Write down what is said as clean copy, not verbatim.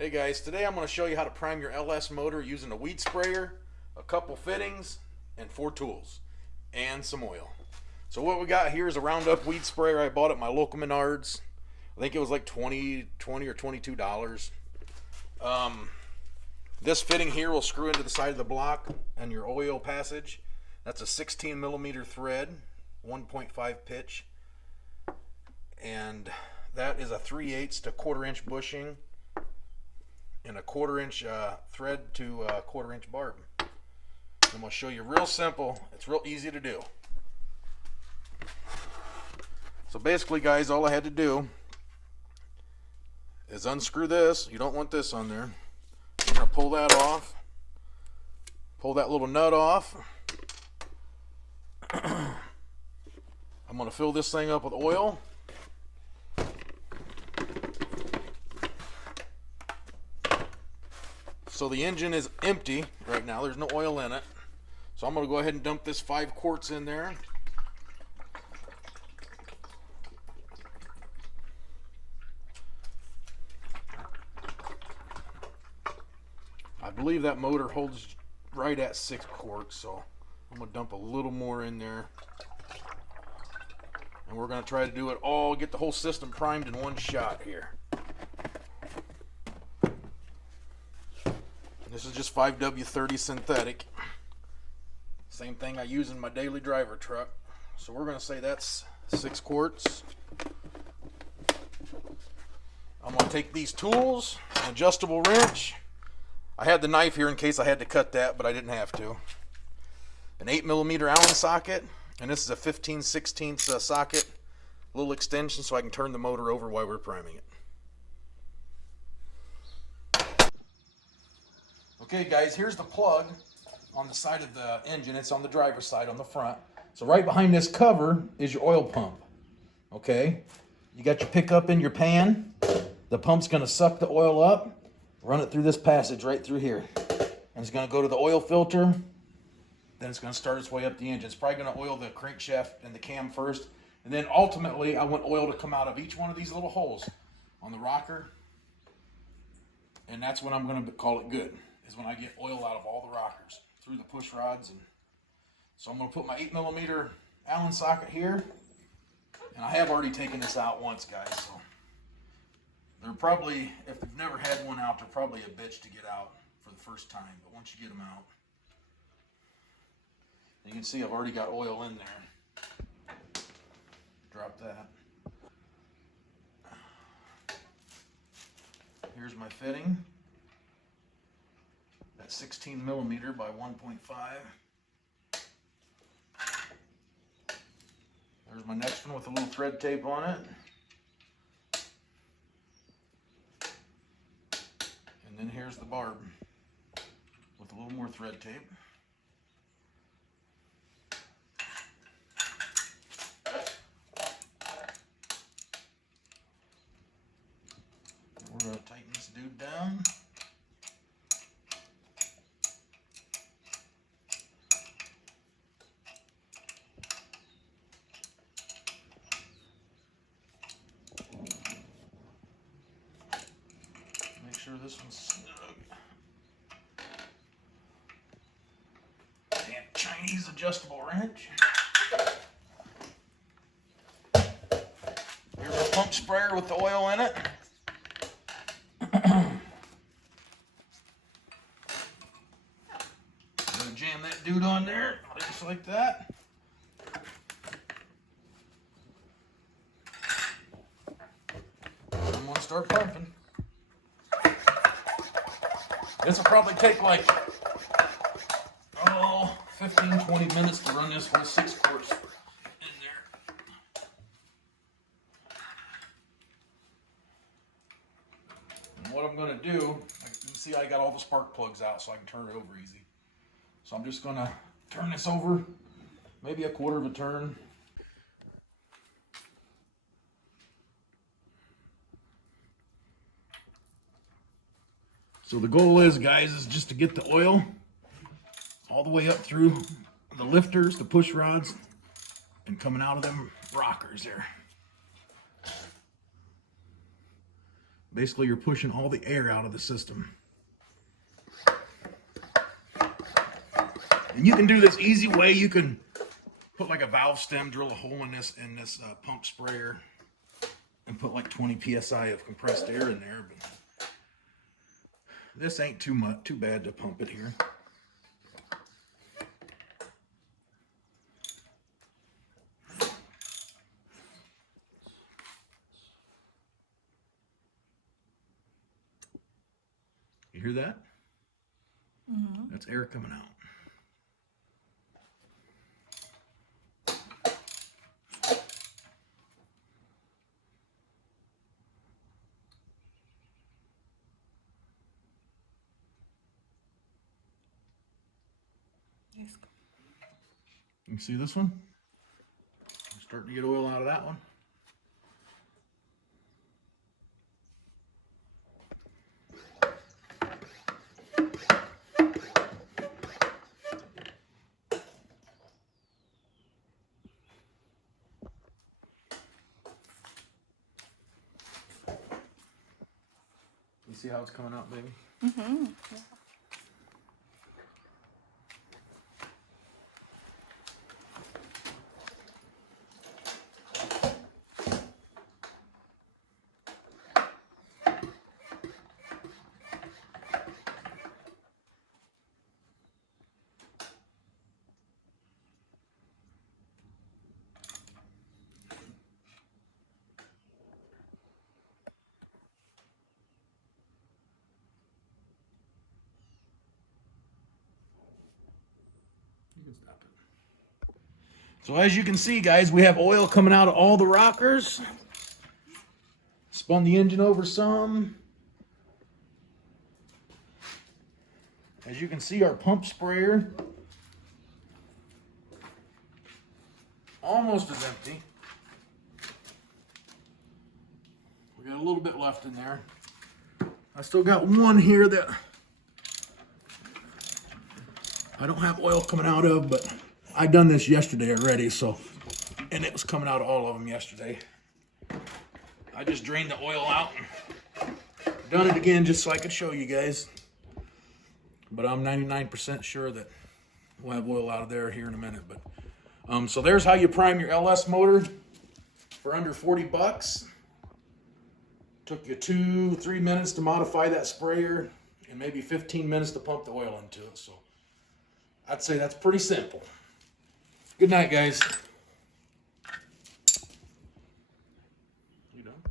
Hey guys, today I'm going to show you how to prime your LS motor using a weed sprayer, a couple fittings, and 4 tools, and some oil. So what we got here is a Roundup weed sprayer I bought at my local Menards. I think it was like $20 or $22. This fitting here will screw into the side of the block and your oil passage. That's a 16 millimeter thread, 1.5 pitch, and that is a 3/8 to 1/4 inch bushing and a 1/4 inch thread to 1/4 inch barb. I'm going to show you real simple. It's real easy to do. So basically, guys, all I had to do is unscrew this. You don't want this on there. You're going to pull that off. Pull that little nut off. I'm going to fill this thing up with oil. So the engine is empty right now. There's no oil in it. So I'm going to go ahead and dump this 5 quarts in there. I believe that motor holds right at 6 quarts, so I'm going to dump a little more in there. And we're going to try to do it all, get the whole system primed in one shot here. This is just 5W30 synthetic. Same thing I use in my daily driver truck. So we're going to say that's 6 quarts. I'm going to take these tools, an adjustable wrench. I had the knife here in case I had to cut that, but I didn't have to. An 8 millimeter Allen socket, and this is a 15/16 socket. A little extension so I can turn the motor over while we're priming it. Okay guys, here's the plug on the side of the engine. It's on the driver's side on the front. So right behind this cover is your oil pump. Okay, you got your pickup in your pan. The pump's going to suck the oil up, run it through this passage right through here. And it's going to go to the oil filter. Then it's going to start its way up the engine. It's probably going to oil the crankshaft and the cam first. And then ultimately I want oil to come out of each one of these little holes on the rocker. And that's when I'm going to call it good. Is when I get oil out of all the rockers through the push rods. And so I'm going to put my 8 millimeter Allen socket here, and I have already taken this out once, guys. So they're probably, if you've never had one out, they're probably a bitch to get out for the first time. But once you get them out, you can see I've already got oil in there. Drop that. Here's my fitting. 16 millimeter by 1.5. There's my next one with a little thread tape on it. And then here's the barb with a little more thread tape. We're going to tighten this dude down. This one's snug. Damn Chinese adjustable wrench. Here's a pump sprayer with the oil in it. I'm gonna jam that dude on there, just like that. I'm gonna start pumping. This will probably take like, 15-20 minutes to run this whole 6 quarts in there. And what I'm going to do, you can see I got all the spark plugs out so I can turn it over easy. So I'm just going to turn this over, maybe a 1/4 of a turn. So the goal is, guys, is just to get the oil all the way up through the lifters, the push rods, and coming out of them rockers there. Basically, you're pushing all the air out of the system. And you can do this easy way. You can put like a valve stem, drill a hole in this pump sprayer, and put like 20 psi of compressed air in there. But this ain't too bad to pump it here. You hear that? Mm-hmm. That's air coming out. You see this one? I'm starting to get oil out of that one. You see how it's coming out, baby? Mm-hmm. Yeah. Stop it. So as you can see, guys, we have oil coming out of all the rockers. Spun the engine over some. As you can see, our pump sprayer almost is empty. We got a little bit left in there. I still got one here that I don't have oil coming out of, but I done this yesterday already, and it was coming out of all of them yesterday. I just drained the oil out and done it again just so I could show you guys. But I'm 99% sure that we'll have oil out of there here in a minute. But so there's how you prime your LS motor for under 40 bucks. Took you 2-3 minutes to modify that sprayer and maybe 15 minutes to pump the oil into it. So I'd say that's pretty simple. Good night, guys.